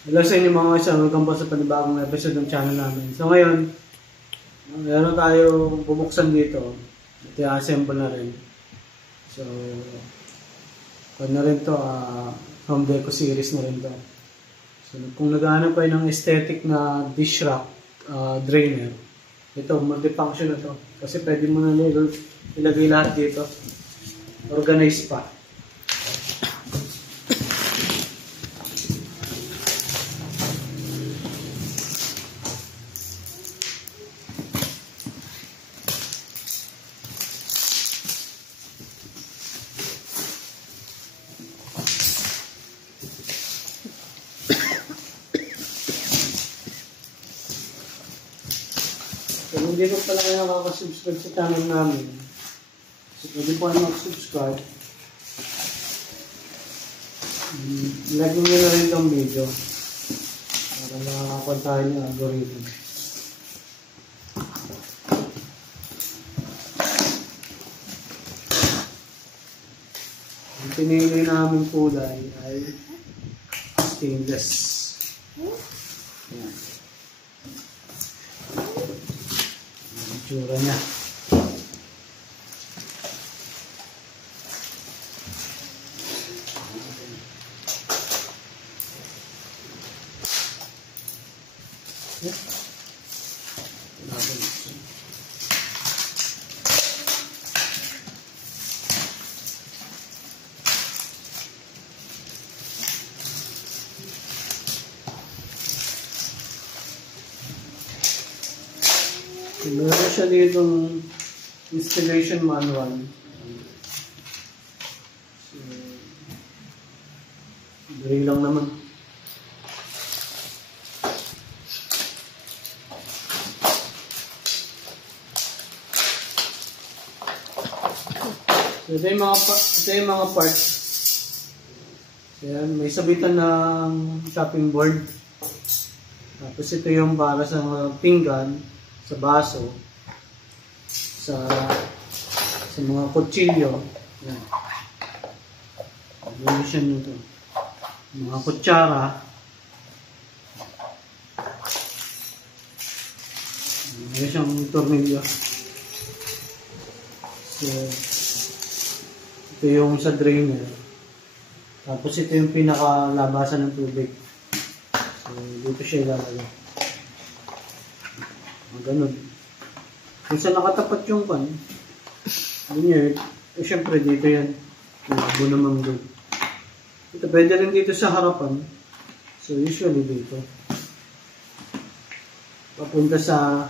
Hello sa inyo mga guys, welcome po sa panibagong episode ng channel namin. So ngayon, meron tayo bubuksan dito. At i-assemble na rin. So, kung na rin to, home deco series na rin to. So kung naghahanap kayo ng aesthetic na dish rack drainer, ito, multifunction na to. Kasi pwede mo na ilagay lahat dito. Organized pa. Kung hindi ko pala kayo nakaka-subscribe sa channel namin, so pwede po kayo mag-subscribe. Like nyo na rin itong video para makakakontahin yung algorithm. Ang pinili namin kulay ay stainless. Yan. Tsura niya. Meron siya ditong installation manual. So, dali lang naman. So, ito yung mga parts. Ayan, may sabitan ng chopping board. Tapos ito yung para sa mga pinggan, sa baso, sa mga kutsilyo. Yan. Evolution nito. Mga kutsara. Meron siyang tornilyo. So, ito yung sa drainer. Tapos ito yung pinakalabasan ng tubig. So, dito siya ilalagay. Ganun. Kung saan nakatapat yung pan, ganyan, syempre dito yan. Labo naman doon. Ito, pwede rin dito sa harapan. So, usually dito. Papunta sa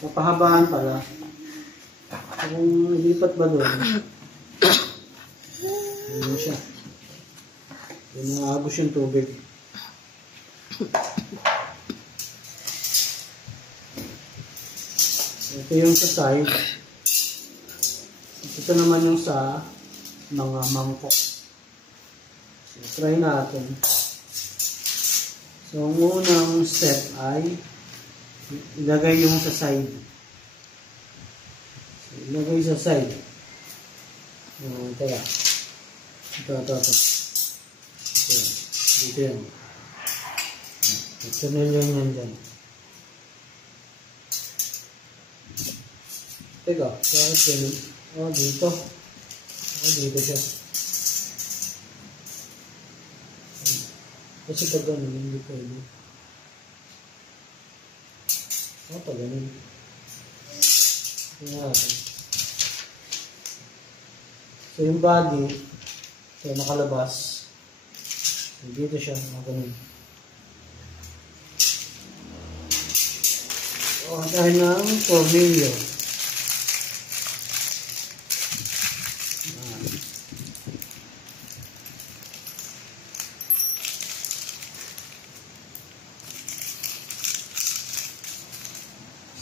papahabaan pala. Kung ilipat ba doon, ano siya. Yung naagos yung tubig. Ito yung sa side. Ito naman yung sa mga mangkok. So, try natin. So, ang unang step ay ilagay yung sa side. So, ilagay sa side. Teka. Ito. So, dito yan. Ito na lang yan dyan. Teka, bakit ganun? Dito. Dito siya. Kasi pag ganun, hindi pwede. Pag ganun. Tingnan natin. So, yung body, ito nakalabas. So, dito siya, ganun. Dahil ng tornilyo.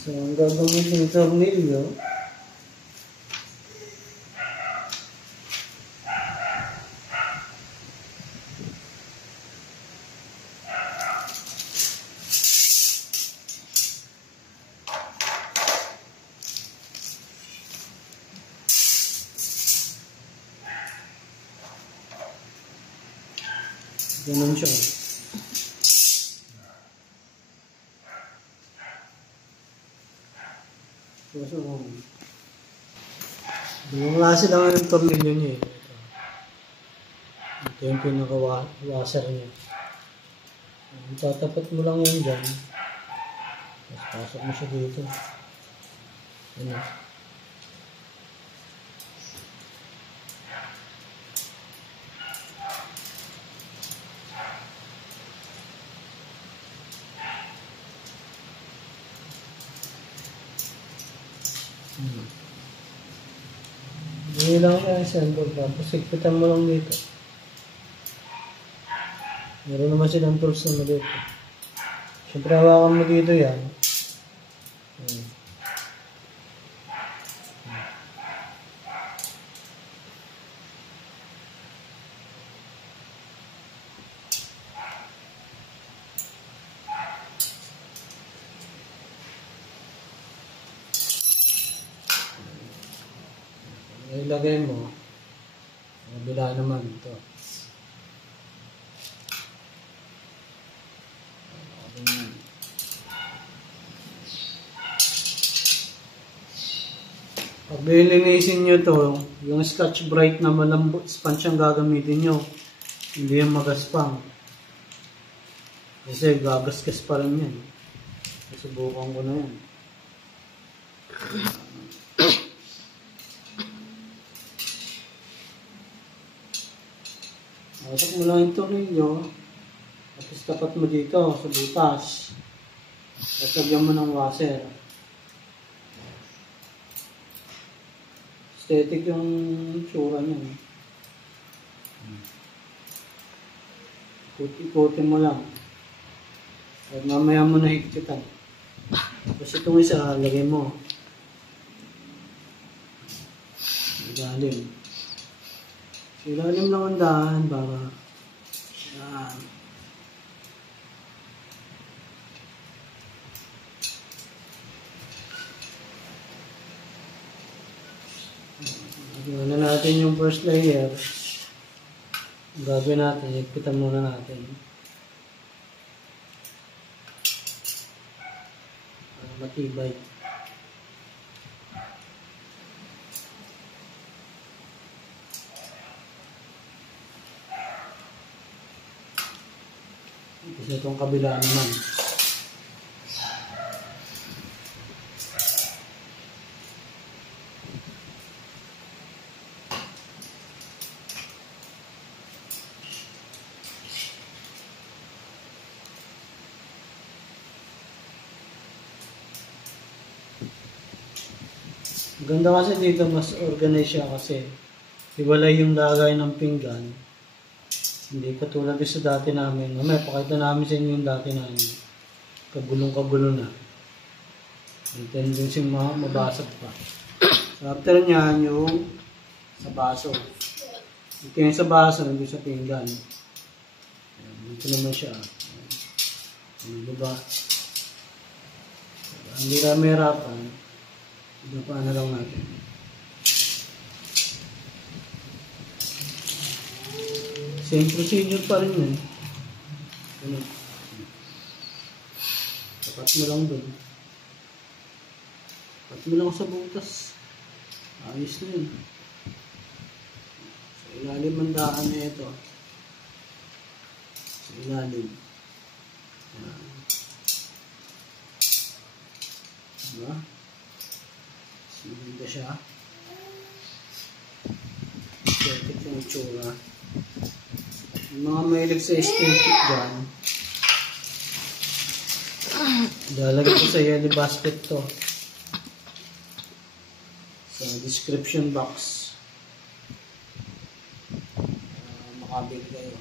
So, ang gagamitin ng tornilyo, Ganun siya. So, yung klase lang yung tornilyo niya eh. Ito yung pinaka-washer niya. Tatapat mo lang yun dyan. Tapos pasok mo siya dito. Ano? Hindi lang siya assemble. Tapos higpitan mo lang dito. Meron naman silang tools na dito. Siyempre hawakan mo dito yan. Ilagay mo. Kabila naman ito. Pag lilinisin nyo to, yung Scotch Brite na malambot sponge ang gagamitin nyo. Hindi yung magaspang. Kasi gagasgas pa rin yan. Susubukan ko na yan. Pasok mo lang yung tornilyo. Tapos tapat mo dito sa butas. Tapos lagyan mo ng washer. Aesthetic yung tsura niya. Ikutin mo lang. At mamaya mo na higpitan. Tapos itong isa, lagay mo. Ilalim. Ilalim lang ang daan para yan. Gawin na natin yung first layer. Gagawin natin, higpitan muna natin. Para matibay. Tapos itong kabila naman. Ganda kasi dito, mas organized siya kasi hiwalay yung lagay ng pinggan. Hindi katulad sa dati namin. Mamaya pakita namin sa inyo yung dati namin. Kagulong-kagulo na. May tendency mabasag pa. So after nyan yung sa baso. Ito yung sa baso, hindi sa pinggan. Dito naman siya. Diba? Hindi na may harapan. Dapaan na lang natin. Same procedure pa rin yun. Ano? Tapat mo lang doon. Tapat mo lang sa butas. Ayos na yun. Sa ilalim ang daan na ito. Sa ilalim. Yan. Diba? Sinunod siya. Aesthetic yung itsura. Yung mga mahilig sa aesthetic dyan, lalagay ko sa yellow basket to. Sa description box. Makabili kayo.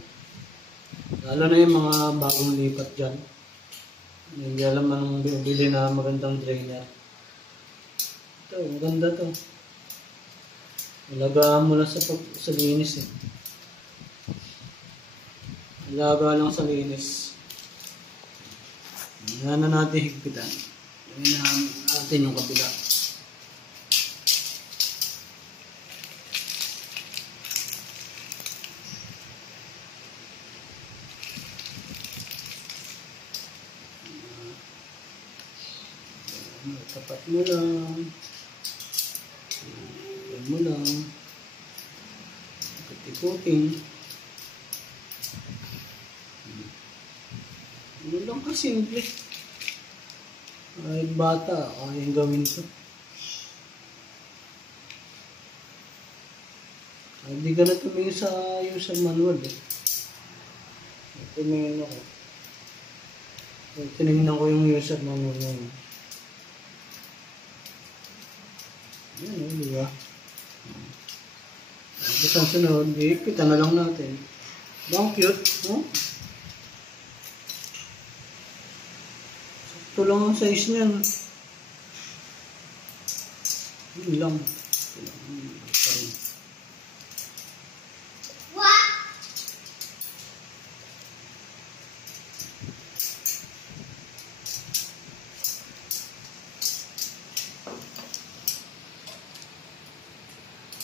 Lalo na yung mga bagong lipat dyan. Hindi alam anong bili na magandang drainer. Ito, maganda to. Ilagaan mo lang sa linis eh. Ilaga lang sa linis. Yan na natin higpitan. Yan na natin yung kabila. Tapat mo lang. Tapat mo lang. Ikot-ikutin. Ano lang kasimple. Ay bata, kayang gawin to. Ay, hindi ka na tumingin sa user manual eh. Tumingin ako. Tinignan ko yung user manual ngayon. Yan, di ba? Tapos ang sunod, kita na lang natin. Bang cute, no? Sakto lang ang size niyan. Yun lang.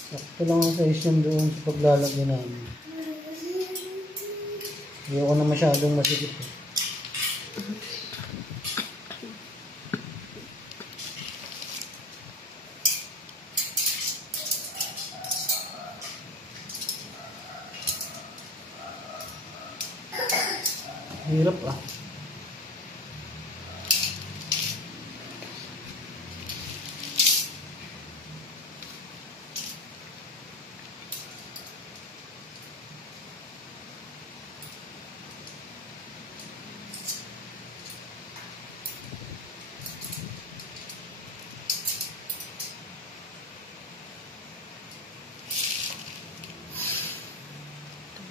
Sakto lang ang size yan doon sa paglalagyan namin. Hindi ako na masyadong masikip. Hirap ah.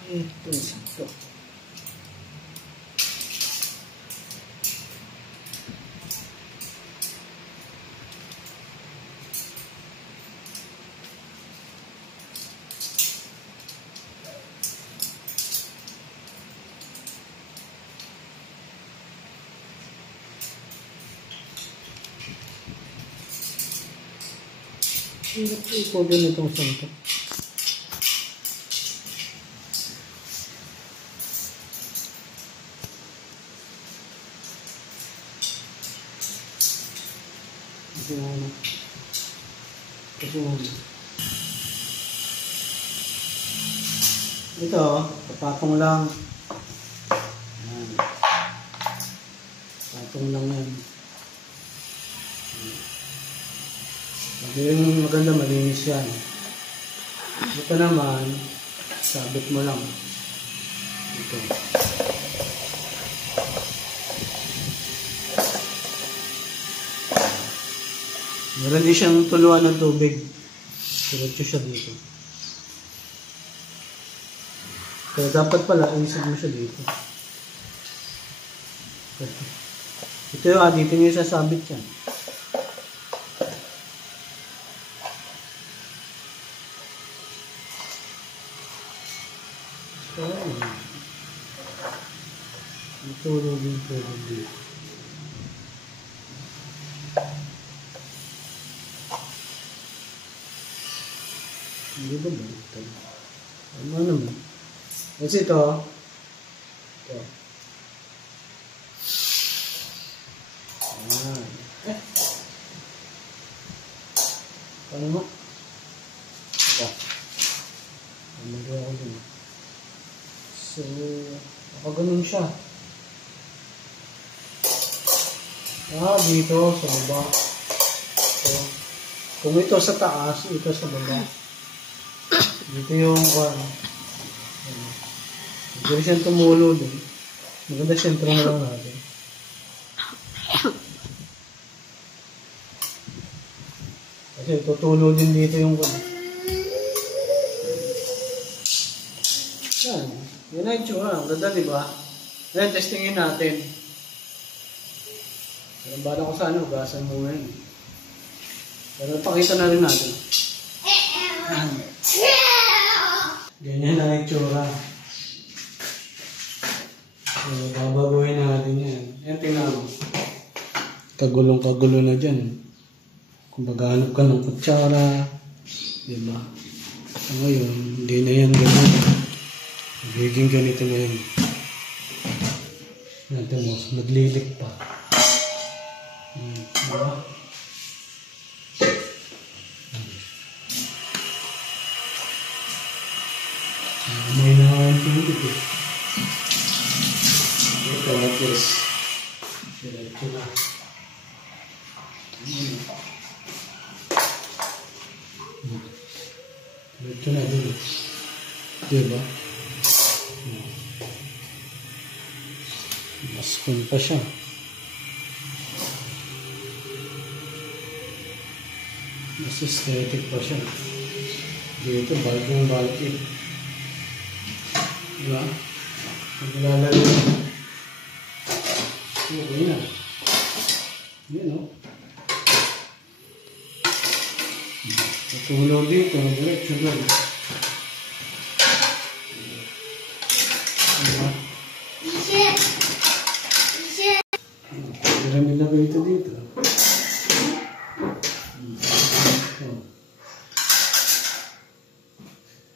Ito, sakto. Hirap po din itong santo. Ito, patong lang. Ayan. Patong lang yan. Yung maganda, malinis yan. Ito naman, sabit mo lang. Ito. Meron din siyang tuluan ng tubig. Diretso siya dito. Kaya dapat pala, inisip mo siya dito. Ito yung dito niyo sasabit yan. Itulog yung tulog dito. Hindi ba baliktad? Ano naman? Kasi ito. Ito. Ayan. Paano mo? Ito. Magawa ko dun. So, ganun siya. Dito sa baba. So, kung ito sa taas, ito sa baba. Dito yung hindi siyang tumulo din. Maganda siyempre na lang natin. Kasi tutulo din dito yung yan. Yan ay tsura. Ang ganda, diba? Ngayon, testingin natin. Bala ko sa gasan mo ngayon. Pero pakita na rin natin. Ganyan na yung tsura. So, babaguhin natin yan. Yan, tingnan mo. Kagulong-kagulo na dyan. Kung maghanap ka ng kutsara, diba? So, ngayon, hindi na yan ganun. Magiging ganito na yan. Natin mo, naglilik pa. Diba? May na ang tubig eh. Ito, at least. Diretso na. Diretso na din eh. Diba? Maskon pa siya. Mas aesthetic pa siya. Dito, bagong balkit. Diba? Paglalaro. Okay na. Yan o. Patulaw dito. Diretso ba? Diba? Maraming na ba ito dito?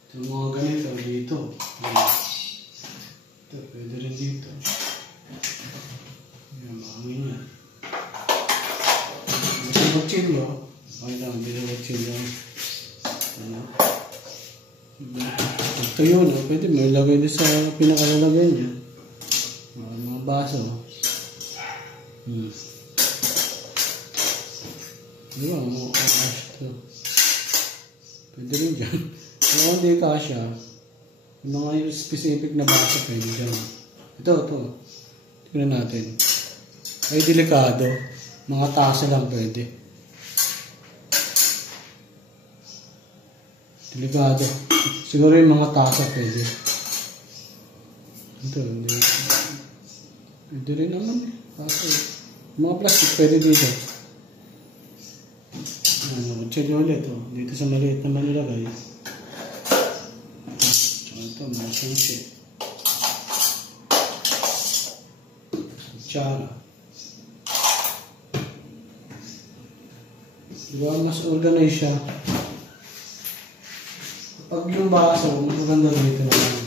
Ito mga ganito dito. Ito, pwede rin dito. Yan, mahangin yan. Ito magchilyo. Okay lang, hindi na magchilyo. Ano? Ito yun, pwede mo ilagay din sa pinakalalagay niya. Mga baso. Diba, mga kash ito. Pwede rin dyan. Kung hindi kasha, yung mga specific na baso pwede dyan. Ito. Tignan natin. Ay, delikado. Mga tasa lang pwede. Delikado. Siguro yung mga tasa pwede. Ito, hindi. Pwede rin naman eh. Kaso, mga plastic pwede dito. Check ulit oh. Dito sa maliit naman nilagay. Tsaka ito, mga sangsi. Kutsara. Diba, mas organize siya. Kapag yung baso, mas maganda dito naman.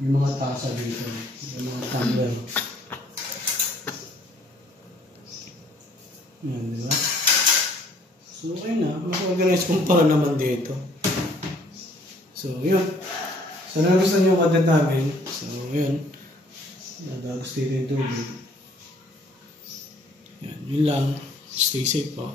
Yung mga tasa dito. Yung mga tumbler. Yan, diba? So, okay na. Mas organize kumpara naman dito. So, yun. So, nagustuhan nyo yung content namin. So, yun. Nadagos dito yung tubig. Yan, yun lang. Stay safe po.